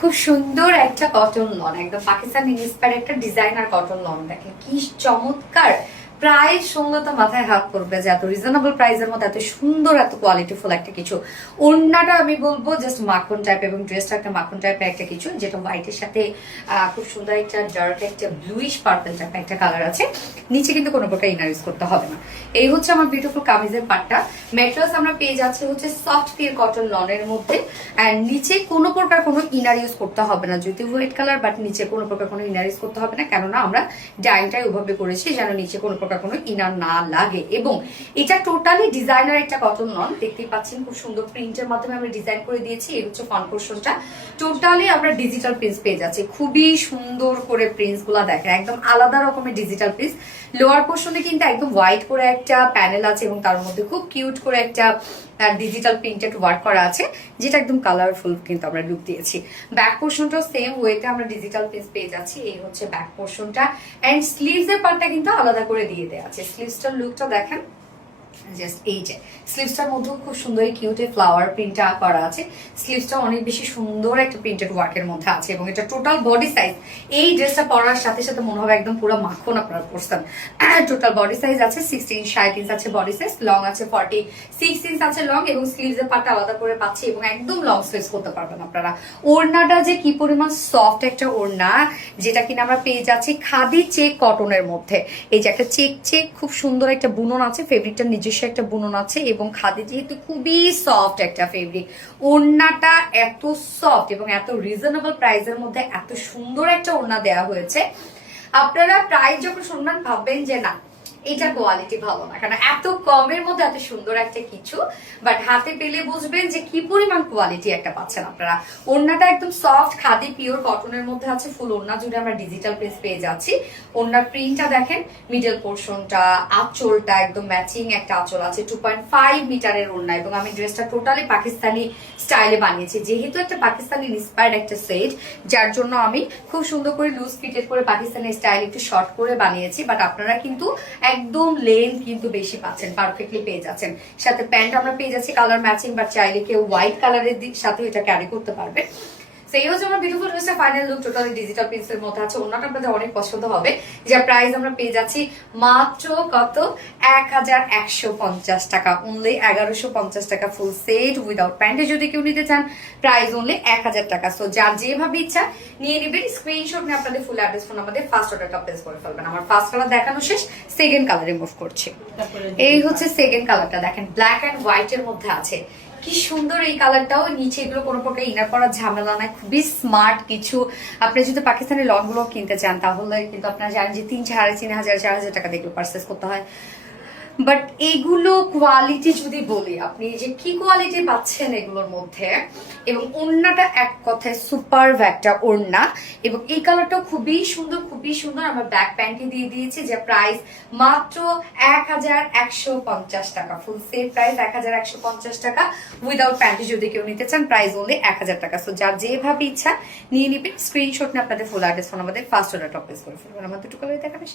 খুব সুন্দর একটা কটন লন, একদম পাকিস্তানি ইন্সপায়ার্ড একটা ডিজাইনার কটন লন। দেখেন কি চমৎকার, প্রাইস শুনলে তো মাথায় হাত পড়বে যে এত রিজনেবল প্রাইসের মধ্যে এত সুন্দর এত কোয়ালিটিফুল একটা কিছু। ওড়নাটা আমি বলবো জাস্ট মাখন টাইপ এবং ড্রেসটা একটা মাখন টাইপের একটা কিছু, যেটা হোয়াইটের সাথে খুব সুন্দর একটা ডার্ক একটা ব্লুইশ পার্পল টাইপের একটা কালার আছে। নিচে কিন্তু কোনো প্রকার ইনার ইউজ করতে হবে না। এই হচ্ছে আমার বিউটিফুল কামিজের পাটটা। ম্যাটেরিয়ালস আমরা পেয়ে যাচ্ছি হচ্ছে সফট পিওর কটন লনের মধ্যে, অ্যান্ড নিচে কোনো প্রকার কোনো ইনার ইউজ করতে হবে না, যদি হোয়াইট কালার, বাট নিচে কোনো প্রকার কোনো ইনার ইউজ করতে হবে না, কেননা আমরা ডাইনটাই ওভাবে করেছি যেন নিচে কোনো প্রকার কোনো ইনার না লাগে। এবং এটা টোটালি ডিজাইনার একটা কটন লন, দেখতেই পাচ্ছেন খুব সুন্দর প্রিন্টের মাধ্যমে আমরা ডিজাইন করে দিয়েছি। এই হচ্ছে ফ্রন্ট পোরশনটা, টোটালি আমরা ডিজিটাল প্রিন্টস পেয়ে যাচ্ছি। খুবই সুন্দর করে প্রিন্টস গুলা দেখেন, একদম আলাদা রকমের ডিজিটাল প্রিন্টস। লোয়ার পোরশনে কিন্তু একদম হোয়াইট করে একটা প্যানেল আছে এবং তার মধ্যে খুব কিউট করে একটা ডিজিটাল প্রিন্টেড ওয়ার্ক করা আছে, যেটা একদম কালারফুল কিন্তু আমরা লুক দিয়েছি। ব্যাক পোরশনটাও সেম ওয়েতে আমরা ডিজিটাল প্রিন্টস পেয়ে যাচ্ছি। এই হচ্ছে ব্যাক পোরশনটা, এন্ড স্লিভস এর পার্টটা কিন্তু আলাদা করে দিয়ে দেওয়া আছে। স্লিভসটার লুকটা দেখেন, জাস্ট এই যে স্লিভসটার মধ্যে খুব সুন্দর কিউটে ফ্লাওয়ার প্রিন্টটা করা আছে। স্লিভসটা অনেক বেশি সুন্দর একটা প্রিন্টেড ওয়ার্কের মধ্যে আছে এবং এটা টোটাল বডি সাইজ, এই ড্রেসটা পরার সাথে সাথে মনে হবে একদম পুরো মাখন আপনারা পরছেন। টোটাল বডি সাইজ আছে 16 60 ইঞ্চ আছে বডি সাইজ, লং আছে 46 ইঞ্চ আছে লং, এবং স্লিভসের পার্টটা আলাদা করে পাচ্ছি এবং একদম লং স্লিভস করতে পারবেন আপনারা। ওড়নাটা যে কি পরিমাণ সফট একটা ওড়না, যেটা কিনা আমরা পেয়ে যাচ্ছি খাদি চেক কটনের মধ্যে। এই যে একটা চেক চেক খুব সুন্দর একটা বুনন আছে, ফেব্রিকটা নিজস্ব একটা বুনন আছে, এবং খাদি যেহেতু খুবই সফট একটা ফেব্রিক, ওড়নাটা এত সফট এবং এত রিজনেবল প্রাইসের মধ্যে এত সুন্দর একটা ওড়না দেওয়া হয়েছে। আপনারা প্রাইস যখন শুনবেন ভাববেন যে না এটা কোয়ালিটি ভালো না, কারণ এত কমের মধ্যে এত সুন্দর একটা কিছু, বাট হাতে পেলে বুঝবেন যে কি পরিমাণ কোয়ালিটি একটা পাচ্ছেন আপনারা। ওড়নাটা একদম সফট খাদি পিওর কটনের মধ্যে আছে, ফুল ওড়না জুড়ে আমরা ডিজিটাল প্রিন্টস পেয়ে যাচ্ছি। ওড়নার প্রিন্টটা দেখেন, মিডল পোরশনটা, আঁচলটা একদম ম্যাচিং একটা আঁচল আছে, 2.5 মিটারের ওড়না, এবং আমি ড্রেসটা টোটালি পাকিস্তানি স্টাইলে বানিয়েছি, যেহেতু একটা পাকিস্তানি ইন্সপায়ার্ড একটা সেট, যার জন্য আমি খুব সুন্দর করে লুজ ফিটেড করে পাকিস্তানি স্টাইল একটু শর্ট করে বানিয়েছি। বাট আপনারা কিন্তু একদম লেন্থ কিন্তু বেশি পাচ্ছেন, পারফেক্টলি পেয়ে যাচ্ছেন। সাথে প্যান্ট আমরা পেয়ে যাচ্ছি কালার ম্যাচিং, বা চাইলে কেউ হোয়াইট কালারের সাথে এটা ক্যারি করতে পারবে। সেই হচ্ছে আমার বিউটিফুল ড্রেসের ফাইনাল লুক, টোটালি ডিজিটাল প্রিন্টসের মধ্যে আছে। ওনাটা আপনাদের অনেক পছন্দ হবে। যে প্রাইস আমরা পেয়ে যাচ্ছি মাত্র কত, 1150 টাকা, অনলি 1150 টাকা ফুল সেট উইদাউট প্যান্টে। যদি কেউ নিতে চান প্রাইস অনলি 1000 টাকা। সো যার যেভাবে ইচ্ছা নিয়ে নেবেন, স্ক্রিনশট নিয়ে আপনাদের ফুল অ্যাড্রেস ফোন আমাদের ফার্স্ট অর্ডারটা প্লেস করে ফেলবেন। আমার ফার্স্ট কালার দেখানো শেষ, সেকেন্ড কালারে মুভ করছি। এই হচ্ছে সেকেন্ড কালারটা, দেখেন ব্ল্যাক এন্ড হোয়াইট এর মধ্যে আছে, কি সুন্দর এই কালারটাও। নিচে এগুলো কোনো প্রকার ইনার করার ঝামেলা নাই, খুবই স্মার্ট কিছু। আপনি যদি পাকিস্তানি লং গুলো কিনতে চান তাহলে কিন্তু আপনারা জানেন যে 3 3,500 4,000 টাকা দিয়ে পারচেস করতে হয়। বাট এইগুলো কোয়ালিটি যদি বলি, আপনি যে কি কোয়ালিটি পাচ্ছেন এগুলোর মধ্যে, এবং ওড়নাটা এক কথায় সুপার একটা ওড়না, এবং এই কালারটাও খুবই সুন্দর, খুবই সুন্দর। আমরা ব্যাক প্যান্টে দিয়ে দিয়েছি, যে প্রাইস মাত্র 1150 টাকা, ফুল সেট প্রাইস 1150 টাকা উইদাউট প্যান্টে। যদি কেউ নিতে চান প্রাইস অনলি 1000 টাকা। সো যার যেভাবে ইচ্ছা নিয়ে নিবেন, স্ক্রিনশট নিয়ে আপনাদের ফুল অ্যাড্রেস ফোন আমাদের ফার্স্ট অর্ডার টপ প্লেস করে ফেলবেন। আমাদের টুকু দেখাবেন।